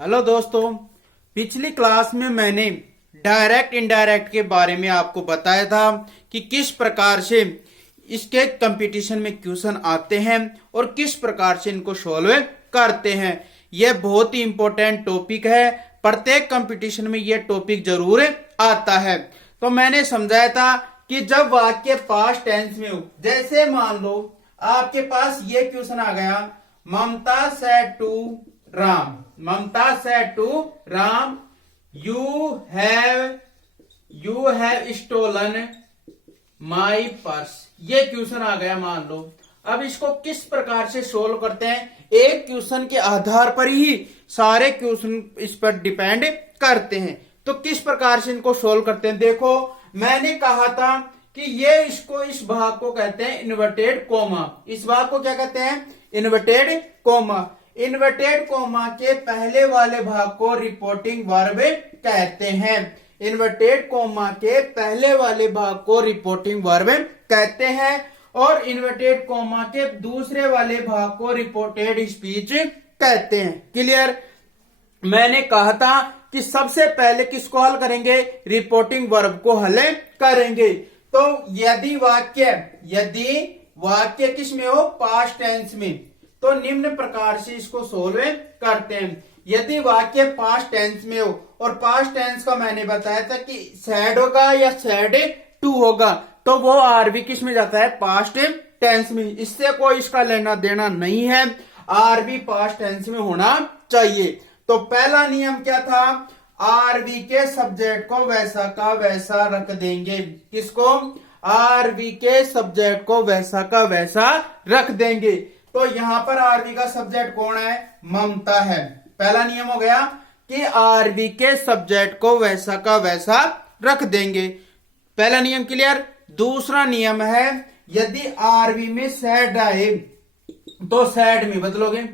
Hello दोस्तों, पिछली class में मैंने डायरेक्ट इनडायरेक्ट के बारे में आपको बताया था कि किस प्रकार से इसके कंपटीशन में क्वेश्चन आते हैं और किस प्रकार से इनको सॉल्व करते हैं। यह बहुत ही इंपॉर्टेंट टॉपिक है, प्रत्येक कंपटीशन में यह टॉपिक जरूर आता है। तो मैंने समझाया था कि जब वाक्य पास्ट टेंस में हो, जैसे मान लो आपके पास यह क्वेश्चन आ गया, Mamta said to Ram, Mamta said to Ram, you have stolen my purse. ये क्वेश्चन आ गया मान लो। अब इसको किस प्रकार से सोल्व करते हैं, एक क्वेश्चन के आधार पर ही सारे क्वेश्चन इस पर डिपेंड करते हैं। तो किस प्रकार से इनको सोल्व करते हैं, देखो मैंने कहा था कि ये इस भाग को कहते हैं इन्वर्टेड कोमा। इस भाग को क्या कहते हैं, इन्वर्टेड कोमा। इन्वर्टेड कोमा के पहले वाले भाग को रिपोर्टिंग वर्ब कहते हैं। इन्वर्टेड कोमा के पहले वाले भाग को रिपोर्टिंग वर्ब कहते हैं और इन्वर्टेड कोमा के दूसरे वाले भाग को रिपोर्टेड स्पीच कहते हैं। क्लियर। मैंने कहा था कि सबसे पहले किसको हल करेंगे, रिपोर्टिंग वर्ब को हल करेंगे। तो यदि वाक्य किस में हो, पास्ट टेंस में, तो निम्न प्रकार से इसको सोल्व करते हैं। यदि वाक्य पास्ट टेंस में हो, और पास्ट टेंस का मैंने बताया था कि सैड होगा या सैड टू होगा, तो वो आरबी किस में जाता है, पास्ट टेंस में। इससे कोई इसका लेना देना नहीं है, आरबी पास्ट टेंस में होना चाहिए। तो पहला नियम क्या था, आरबी के सब्जेक्ट को वैसा का वैसा रख देंगे। किसको, आरबी के सब्जेक्ट को वैसा का वैसा रख देंगे। तो यहां पर आरबी का सब्जेक्ट कौन है, ममता है। पहला नियम हो गया कि आरबी के सब्जेक्ट को वैसा का वैसा रख देंगे, पहला नियम क्लियर। दूसरा नियम है, यदि आरबी में सैड आए तो सैड में बदलोगे।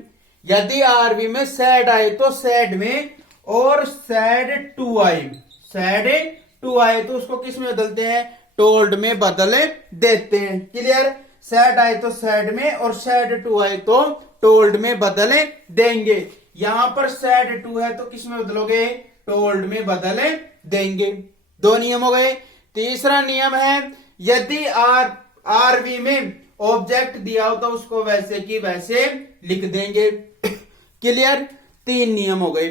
यदि आरबी में सैड आए तो सैड में, और सैड टू आए तो उसको किस में बदलते हैं, टोल्ड में बदल देते हैं। क्लियर। सैड आए तो सैड में और सैड टू आए तो टोल्ड में बदल देंगे। यहां पर सैड टू है तो किस में बदलोगे, टोल्ड में बदल देंगे। दो नियम हो गए। तीसरा नियम है, यदि आरबी में ऑब्जेक्ट दिया हो तो उसको वैसे की वैसे लिख देंगे। क्लियर। तीन नियम हो गए।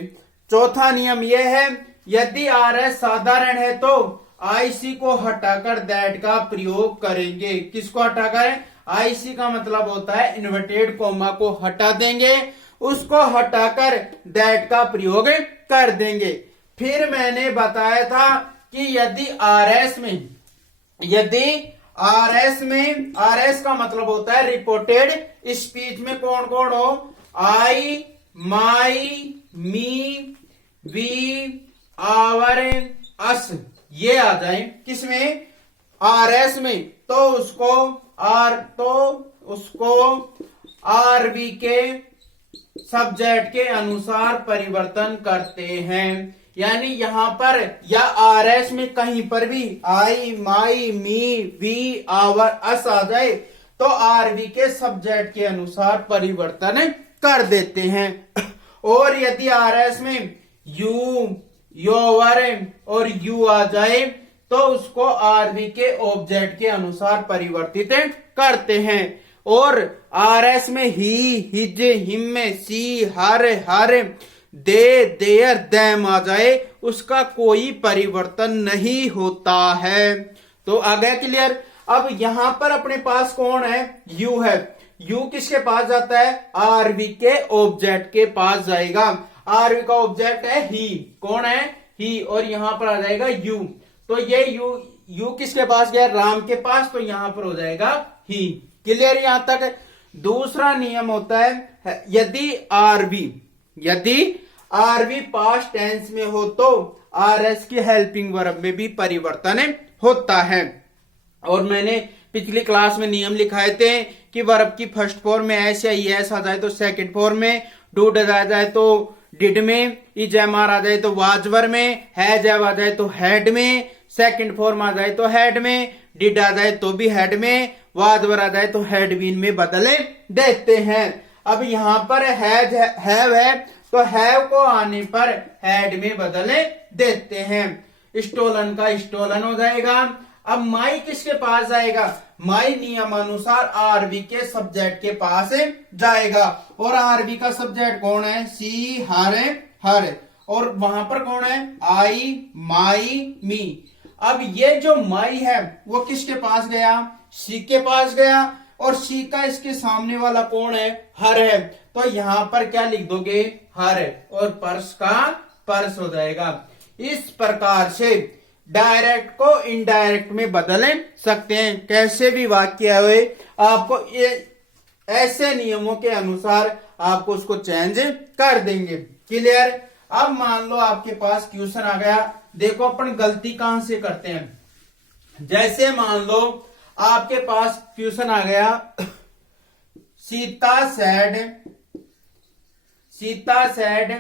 चौथा नियम यह है, यदि आरएस साधारण है तो आईसी को हटाकर दैट का प्रयोग करेंगे। किसको हटाकर, आईसी का मतलब होता है इन्वर्टेड कोमा को हटा देंगे, उसको हटाकर दैट का प्रयोग कर देंगे। फिर मैंने बताया था कि यदि आरएस का मतलब होता है रिपोर्टेड स्पीच में कौन कौन हो, आई, माई, मी, वी, आवर, अस, ये आ जाए किसमें, आरएस में, तो उसको आरबी के सब्जेक्ट के अनुसार परिवर्तन करते हैं। यानी यहां पर या आरएस में कहीं पर भी आई, माई, मी, वी, आवर, अस आ जाए तो आरबी के सब्जेक्ट के अनुसार परिवर्तन कर देते हैं। और यदि आरएस में यू, योवर और यू आ जाए तो उसको आरबी के ऑब्जेक्ट के अनुसार परिवर्तित करते हैं। और आरएस में ही, his, him, she, her, they, there, them आ जाए उसका कोई परिवर्तन नहीं होता है। तो आ गया क्लियर। अब यहां पर अपने पास कौन है, यू है। यू किसके पास जाता है, आरबी के ऑब्जेक्ट के पास जाएगा। आरबी का ऑब्जेक्ट है ही, कौन है, ही, और यहां पर आ जाएगा यू। तो ये यू किसके पास गया, राम के पास, तो यहां पर हो जाएगा ही। क्लियर यहां तक। दूसरा नियम होता है, यदि आरबी पास्ट टेंस में हो तो आरएस की हेल्पिंग वर्ब में भी परिवर्तन होता है। और मैंने पिछली क्लास में नियम लिखाए थे कि वर्ब की फर्स्ट फॉर्म में एस या ईएस आ जाए तो सेकंड फॉर्म में, डूड आ जाए तो डिड में, इजमार आ जाए तो वाजवर में, हैज आ जाए तो हेड में, सेकंड फॉर्म आ जाए तो हेड में, डिड आ जाए तो भी हेड में, वाजवर आ जाए तो हेड बीन में बदले देते हैं। अब यहां पर हैव है तो हैव को आने पर हैड में बदल देते हैं। स्टोलन का स्टोलन हो जाएगा। अब माई किसके पास जाएगा? माई नियमानुसार आरबी के सब्जेक्ट के पास जाएगा, और आरबी का सब्जेक्ट कौन है? सी, हर, और वहां पर कौन है? आई, माई, मी। अब ये जो माई है वो किसके पास गया? सी के पास गया, और सी का इसके सामने वाला कौन है? हर है। तो यहां पर क्या लिख दोगे? हर, और पर्स का पर्स हो जाएगा। इस प्रकार से डायरेक्ट को इनडायरेक्ट में बदल सकते हैं। कैसे भी वाक्य हुए आपको ये ऐसे नियमों के अनुसार आपको उसको चेंज कर देंगे। क्लियर? अब मान लो आपके पास क्वेश्चन आ गया। देखो अपन गलती कहां से करते हैं। जैसे मान लो आपके पास क्वेश्चन आ गया, Sita said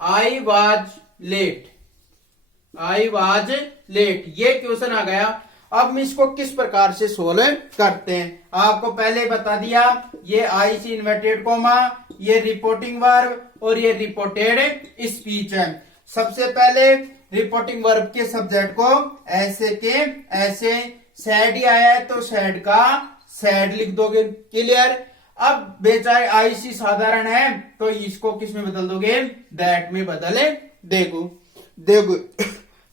I was late, ये क्वेश्चन आ गया। अब हम इसको किस प्रकार से सोल्व करते हैं? आपको पहले बता दिया, ये आई सी इन्वर्टेड कोमा, ये रिपोर्टिंग वर्ब और ये रिपोर्टेड स्पीच है। सबसे पहले रिपोर्टिंग वर्ब के सब्जेक्ट को ऐसे के ऐसे, सैड ही आया है तो सैड का सैड लिख दोगे। क्लियर? अब बेचारे आईसी साधारण है तो इसको किस में बदल दोगे? दैट में बदले देखो।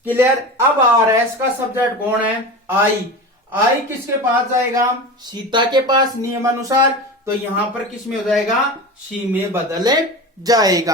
क्लियर? अब आरएस का सब्जेक्ट कौन है? आई किसके पास जाएगा? सीता के पास नियमानुसार, तो यहां पर किस में हो जाएगा? सी में बदले जाएगा।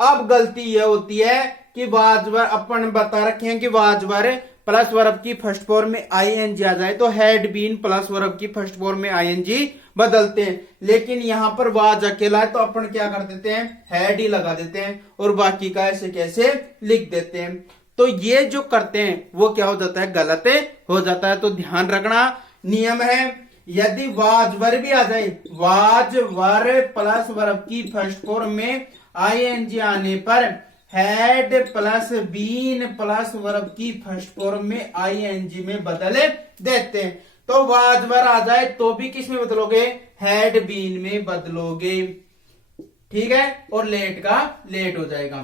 अब गलती यह होती है कि वाजवर अपन बता रखे हैं कि वाजवर प्लस वर्ब की फर्स्ट फॉर्म में आईएनजी आ जाए तो हैड बीन प्लस वर्ब की फर्स्ट फॉर्म में आईएनजी बदलते हैं, लेकिन यहां पर वाज अकेला है तो अपन क्या कर देते हैं? हैड ही लगा देते हैं और बाकी का ऐसे कैसे लिख देते हैं। तो ये जो करते हैं वो क्या हो जाता है? गलत हो जाता है। तो ध्यान रखना, नियम है यदि वाजवर भी आ जाए, वाजवर प्लस वर्ब की फर्स्ट फॉर्म में आईएनजी आने पर had plus been plus verb की फर्स्ट फॉर्म में आईएनजी में बदले देते हैं। तो वाजवर आ जाए तो भी किस में बदलोगे? हैड बीन में बदलोगे। ठीक है? और लेट का लेट हो जाएगा।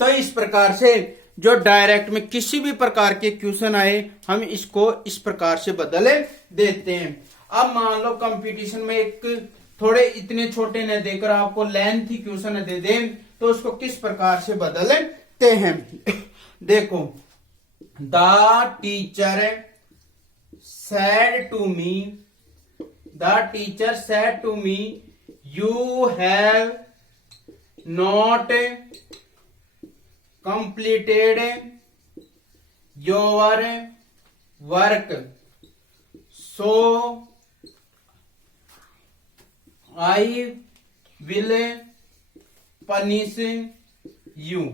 तो इस प्रकार से जो डायरेक्ट में किसी भी प्रकार के क्वेश्चन आए हम इसको इस प्रकार से बदल देते हैं। अब मान लो कंपटीशन में एक थोड़े इतने छोटे न देकर आपको लेंथी क्वेश्चन दे दें तो उसको किस प्रकार से बदलते हैं। देखो, the teacher said to me you have not completed your work, so I will punish you।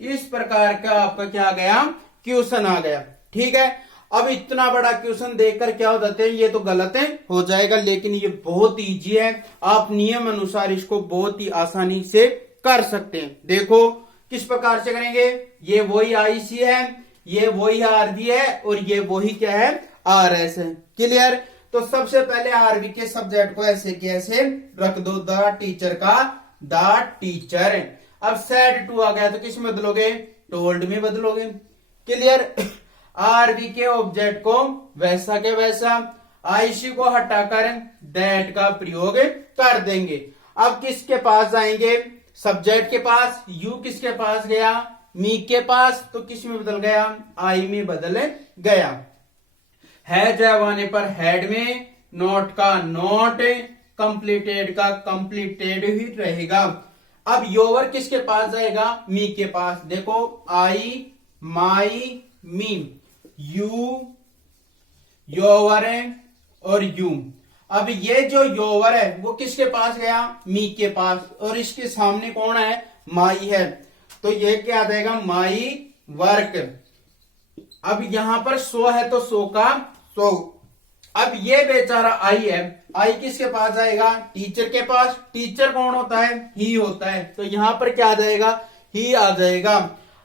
इस प्रकार का आपका क्या आ गया? क्वेश्चन आ गया। ठीक है? अब इतना बड़ा क्वेश्चन देखकर क्या हो जाते हैं? ये तो गलत है हो जाएगा, लेकिन ये बहुत इजी है। आप नियम अनुसार इसको बहुत ही आसानी से कर सकते हैं। देखो किस प्रकार से करेंगे। ये वही आईसी है, ये वही आरबी है और ये वही क्या है? आरएस है। क्लियर? तो सबसे पहले आरबी के सब्जेक्ट को ऐसे के ऐसे रख दो, द टीचर का द टीचर। अब सेड टू आ गया तो किस में बदलोगे? टोल्ड में बदलोगे। क्लियर? आरबी के ऑब्जेक्ट को वैसा के वैसा, आईसी को हटाकर दैट का प्रयोग कर देंगे। अब किसके पास जाएंगे? सब्जेक्ट के पास। यू किसके पास गया? मी के पास, तो किस में बदल गया? आई में बदल गया। है जब आने पर हैड में, नॉट का नॉट, कंप्लीटेड का कंप्लीटेड ही रहेगा। अब योवर किसके पास जाएगा? मी के पास। देखो, आई, माई, मी, यू, योवर और यू। अब ये जो योवर है वो किसके पास गया? मी के पास, और इसके सामने कौन है? माई है, तो ये क्या आ जाएगा? My work. अब यहां पर सो है तो सो का सो। अब ये बेचारा आई है, आई किसके पास जाएगा? टीचर के पास। टीचर कौन होता है? ही होता है, तो यहां पर क्या आ जाएगा? ही आ जाएगा।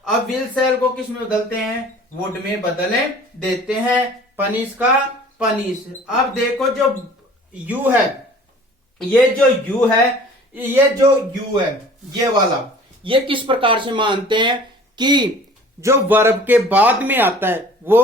अब विल सेल को किस में बदलते हैं? वुड में बदले देते हैं। पनिश का पनिश। अब देखो जो यू है, ये जो यू है ये जो यू है ये वाला, ये किस प्रकार से मानते हैं कि जो वर्ब के बाद में आता है वो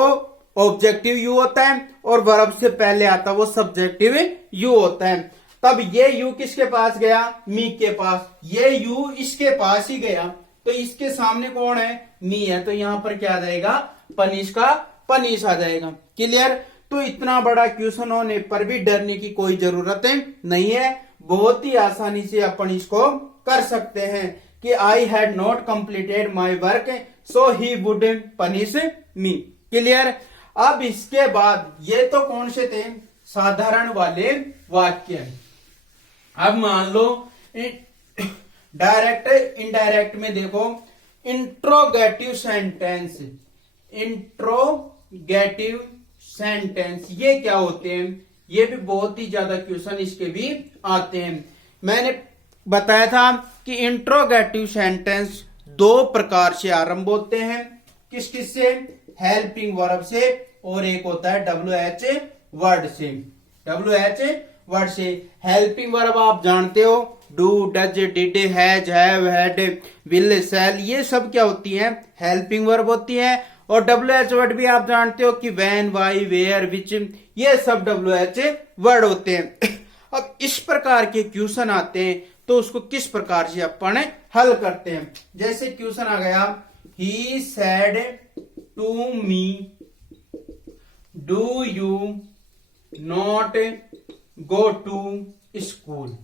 ऑब्जेक्टिव यू होता है और वर्ब से पहले आता है वो सब्जेक्टिव यू होता है। तब ये यू किसके पास गया, मी के पास, ये यू इसके पास ही गया, तो इसके सामने कौन है, मी है, तो यहां पर क्या आ जाएगा, पनिश का पनिश आ जाएगा। क्लियर। तो इतना बड़ा क्वेश्चन होने पर भी डरने की कोई जरूरत नहीं है, बहुत ही आसानी से अपन इसको कर सकते हैं कि I had not completed my work so he would punish me. Clear. अब इसके बाद ये तो कौन से थे, साधारण वाले वाक्य। अब मान लो डायरेक्ट इनडायरेक्ट में देखो, इंट्रोगेटिव सेंटेंस, इंट्रोगेटिव सेंटेंस ये क्या होते हैं, ये भी बहुत ही ज्यादा क्वेश्चन इसके भी आते हैं। मैंने बताया था कि इंट्रोगेटिव सेंटेंस दो प्रकार से आरंभ होते हैं, किस किस से, हेल्पिंग वर्ब से, और एक होता है WH वर्ड से। WH वर्ड से हेल्पिंग वर्ब आप जानते हो, do, does, did, has, have, had, will, shall, ये सब क्या होती हैं, हेल्पिंग वर्ब होती हैं। और WH वर्ड भी आप जानते हो कि व्हेन, व्हाई, वेयर, विच, ये सब WH वर्ड होते हैं। अब इस प्रकार के क्वेश्चन आते हैं तो उसको किस प्रकार से अपन हल करते हैं। जैसे क्वेश्चन आ गया, he said to me do you not go to school.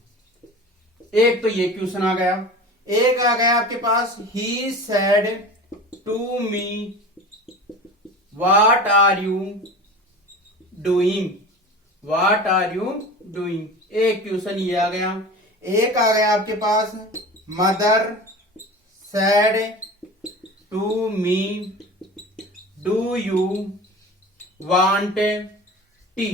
एक तो ये क्वेश्चन आ गया। एक आ गया आपके पास, he said to me what are you doing, what are you doing. एक क्वेश्चन ये आ गया। एक आ गया आपके पास, mother said to me do you want tea.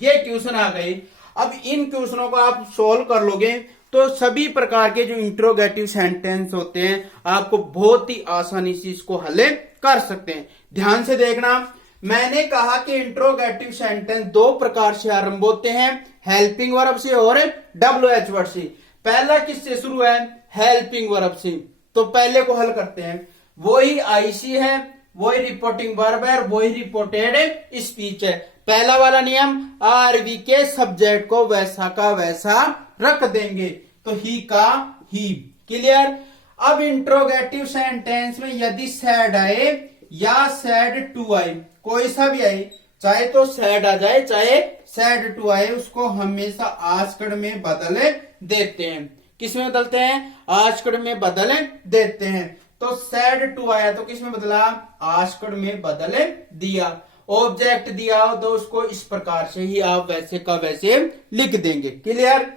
ये क्वेश्चन आ गए। अब इन क्वेश्चनों को आप सोल्व कर लोगे तो सभी प्रकार के जो इंट्रोगेटिव सेंटेंस होते हैं आपको बहुत ही आसानी से इसको हल कर सकते हैं। ध्यान से देखना, मैंने कहा कि इंट्रोगेटिव सेंटेंस दो प्रकार से आरंभ होते हैं, हेल्पिंग वर्ब से और WH वर्ड से। पहला किससे शुरू है, हेल्पिंग वर्ब से, तो पहले को हल करते हैं। वही आईसी है, वही रिपोर्टिंग वर्ब है, वही रिपोर्टेड स्पीच है। पहला वाला नियम, आरवी के सब्जेक्ट को वैसा का वैसा रख देंगे, तो ही का ही। क्लियर। अब इंट्रोगेटिव सेंटेंस में यदि सैड आए या सैड टू आए, कोई सा भी आए, चाहे तो सैड आ जाए चाहे सैड टू आए, उसको हमेशा आस्क्ड में बदल देते हैं। किस में बदलते हैं, आस्क्ड में बदल देते हैं। तो सैड टू आया तो किस में बदला, आस्क्ड में बदल दिया। ऑब्जेक्ट दिया हो तो उसको इस प्रकार से ही आप वैसे का वैसे लिख देंगे। क्लियर।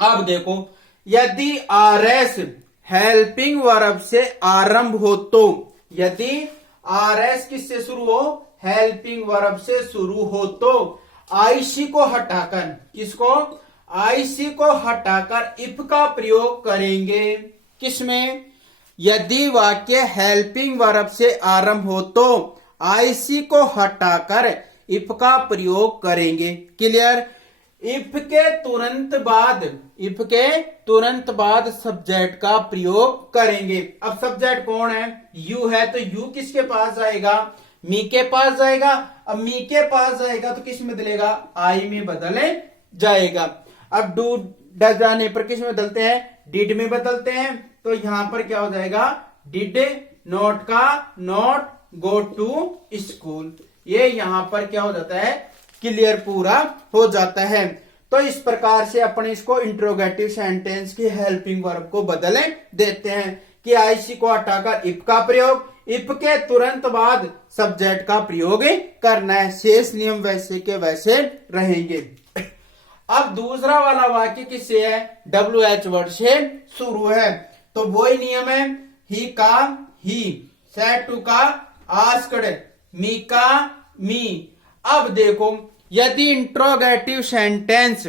अब देखो, यदि RS हेल्पिंग वर्ब से आरंभ हो तो, यदि RS किससे शुरू हो, हेल्पिंग वर्ब से शुरू हो तो IC को हटाकर, किसको, IC को हटाकर इफ का प्रयोग करेंगे। किसमें, यदि वाक्य हेल्पिंग वर्ब से आरंभ हो तो IC को हटाकर इफ का प्रयोग करेंगे। क्लियर। इफ के तुरंत बाद सब्जेक्ट का प्रयोग करेंगे। अब सब्जेक्ट कौन है, यू है, तो यू किसके पास जाएगा, मी के पास जाएगा। अब मी के पास जाएगा तो किस में बदलेगा, आई में बदले जाएगा। अब डू डज जाने पर किस में बदलते हैं, डिड में बदलते हैं, तो यहां पर क्या हो जाएगा, डिड नॉट का नॉट गो टू स्कूल। ये यहां पर क्या हो जाता है, क्लियर पूरा हो जाता है। तो इस प्रकार से अपन इसको इंट्रोगेटिव सेंटेंस की हेल्पिंग वर्ब को बदल देते हैं कि आईसी को हटाकर इफ का प्रयोग, इफ के तुरंत बाद सब्जेक्ट का प्रयोग करना है। शेष नियम वैसे के वैसे रहेंगे। अब दूसरा वाला वाक्य किससे है, WH वर्ड से शुरू है, तो वही नियम है, ही का ही, सेड टू का आस्क्ड, मी का मी। अब देखो, यदि इंट्रोगेटिव सेंटेंस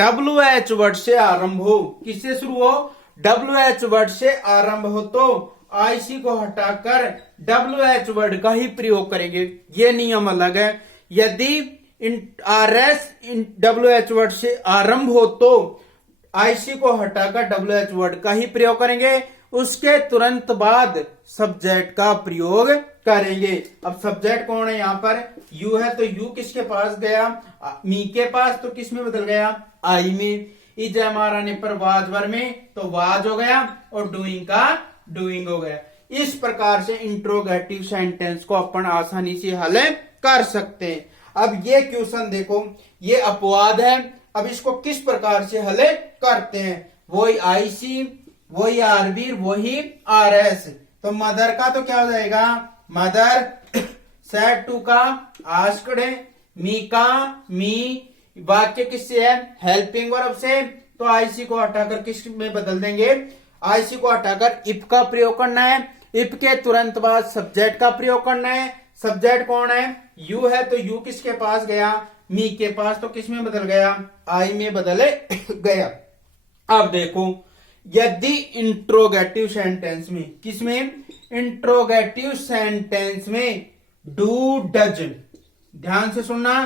WH वर्ड से आरंभ हो, किससे शुरू हो, WH वर्ड से आरंभ हो, तो IC को हटाकर WH वर्ड का ही प्रयोग करेंगे। ये नियम अलग है। यदि RS WH वर्ड से आरंभ हो तो IC को हटाकर WH वर्ड का ही प्रयोग करेंगे, उसके तुरंत बाद सब्जेक्ट का प्रयोग करेंगे। अब सब्जेक्ट कौन है, यहां पर यू है, तो यू किसके पास गया, मी के पास, तो किस में बदल गया, आई में। इज एमआर आने पर वाज वर में, तो वाज हो गया, और डूइंग का डूइंग हो गया। इस प्रकार से इंट्रोगेटिव सेंटेंस को अपन आसानी से हल कर सकते हैं। अब ये क्वेश्चन देखो, ये अपवाद है, अब इसको किस प्रकार से हल करते हैं, वही आईसी, वही आरबी, वही आरएस। तो मदर का तो क्या हो जाएगा, मदर, सेड टू का आस्क्ड, मी का मी, वाक्य किससे है, हेल्पिंग वर्ब से, तो आईसी को हटाकर किस में बदल देंगे, आईसी को हटाकर इफ का प्रयोग करना है, इफ के तुरंत बाद सब्जेक्ट का प्रयोग करना है। सब्जेक्ट कौन है, यू है, तो यू किसके पास गया, मी के पास, तो किस में बदल गया, आई में बदल गया। अब देखो, यदि इंट्रोगेटिव सेंटेंस में, किसमें, इंट्रोगेटिव सेंटेंस में डू डज, ध्यान से सुनना,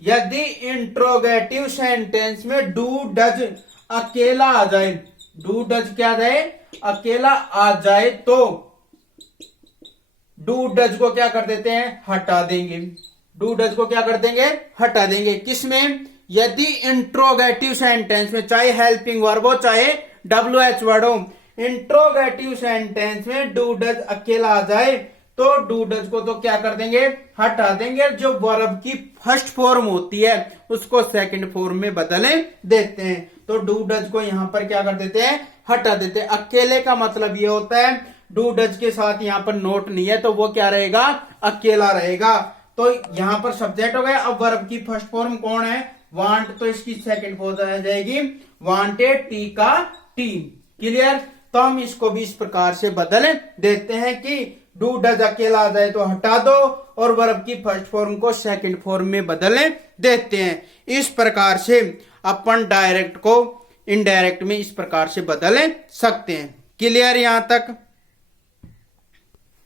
यदि इंट्रोगेटिव सेंटेंस में डू डज अकेला आ जाए, डू डज क्या आ जाए, अकेला आ जाए, तो डू डज को क्या कर देते हैं, हटा देंगे, डू डज को क्या कर देंगे, हटा देंगे। किसमें, यदि इंट्रोगेटिव सेंटेंस में चाहे हेल्पिंग वर्ब हो चाहे WH वर्ड हो, इंट्रोगेटिव सेंटेंस में डू डज अकेला आ जाए तो डू डज को तो क्या कर देंगे, हटा देंगे। जो वर्ब की फर्स्ट फॉर्म होती है उसको सेकंड फॉर्म में बदले देते हैं, तो डू डज को यहां पर क्या कर देते हैं, हटा देते हैं। अकेले का मतलब ये होता है, डू डज के साथ यहां पर नोट नहीं है तो वो क्या रहेगा, अकेला रहेगा। तो यहां पर सब्जेक्ट हो गया। अब वर्ब की फर्स्ट फॉर्म कौन है, वांट, तो इसकी सेकंड फॉर्म आ जाएगी वांटेड, टी का टी। क्लियर, तो हम इसको भी इस प्रकार से बदल देते हैं कि डू डज अकेला आ जाए तो हटा दो, और वर्ब की फर्स्ट फॉर्म को सेकंड फॉर्म में बदल देते हैं। इस प्रकार से अपन डायरेक्ट को इनडायरेक्ट में इस प्रकार से बदल सकते हैं। क्लियर यहां तक।